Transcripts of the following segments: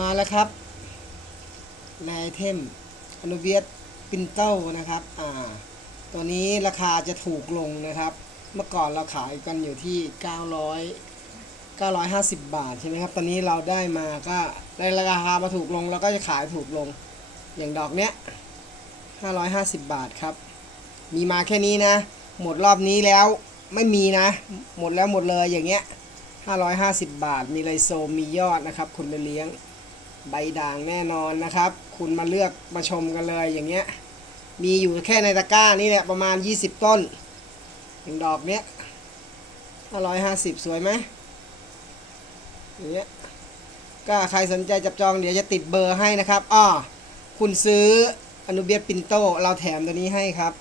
มาแล้วครับลไอเทมอนุเบียสปินโต้นะครับอ่าตัวนี้ราคาจะถูกลงนะครับ เมื่อก่อนเราขายกันอยู่ที่ 900 950 บาทใช่ไหมครับ ตอนนี้เราได้มาก็ได้ราคามาถูกลงเราก็จะขายถูกลง อย่างดอกเนี้ย 550 บาทครับ มีมาแค่นี้นะ หมดรอบนี้แล้วไม่มีนะ หมดแล้วหมดเลยอย่างเงี้ย 550 บาท มีไรโซมมียอดนะครับ คุณไปเลี้ยง ใบด่างแน่นอนนะครับ คุณมาเลือกมาชมกันเลยอย่างเงี้ย มีอยู่แค่ในตะกร้านี่แหละประมาณ 20 ต้นอย่างดอกเนี้ย550 สวยไหมอย่างเงี้ยก็ใครสนใจจับจองเดี๋ยวจะติดเบอร์ให้นะครับอ้อคุณซื้ออนุเบียสปินโตเราแถมตัวนี้ให้ครับ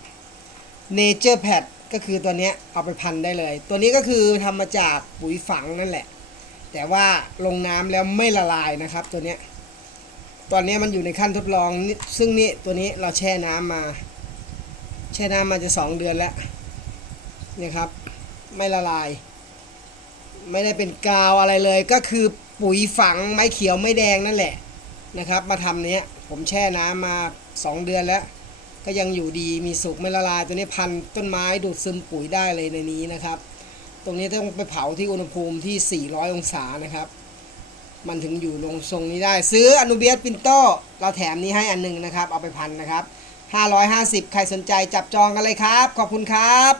Nature Pad ก็คือตัวเนี้ยเอาไปพันได้เลย ตัวนี้ก็คือทำมาจากปุ๋ยฝังนั่นแหละ แต่ว่าลงน้ำแล้วไม่ละลายนะครับตัวเนี้ย ตอนนี้มันอยู่ในขั้นทดลองนี่ซึ่งนี่ตัวนี้เราแช่น้ำมา แช่น้ำมาจะสองเดือนแล้วเนี่ยครับ ไม่ละลาย ไม่ได้เป็นกาวอะไรเลย ก็คือปุ๋ยฝังไม้เขียวไม้แดงนั่นแหละนะครับ มาทำเนี้ยผมแช่น้ำมาสองเดือนแล้ว ก็ยังอยู่ดีมีสุกไม่ละลาย ตัวนี้พันต้นไม้ดูดซึมปุ๋ยได้เลยในนี้นะครับ ตรงนี้ต้องไปเผาที่อุณหภูมิที่ 400 องศานะครับ มันถึงอยู่ลงทรงนี้ได้ ซื้ออนุเบียสปินโตเราแถมนี้ให้อันหนึงนะครับ เอาไปพันนะครับ 550 ใครสนใจจับจองกันเลยครับ ขอบคุณครับ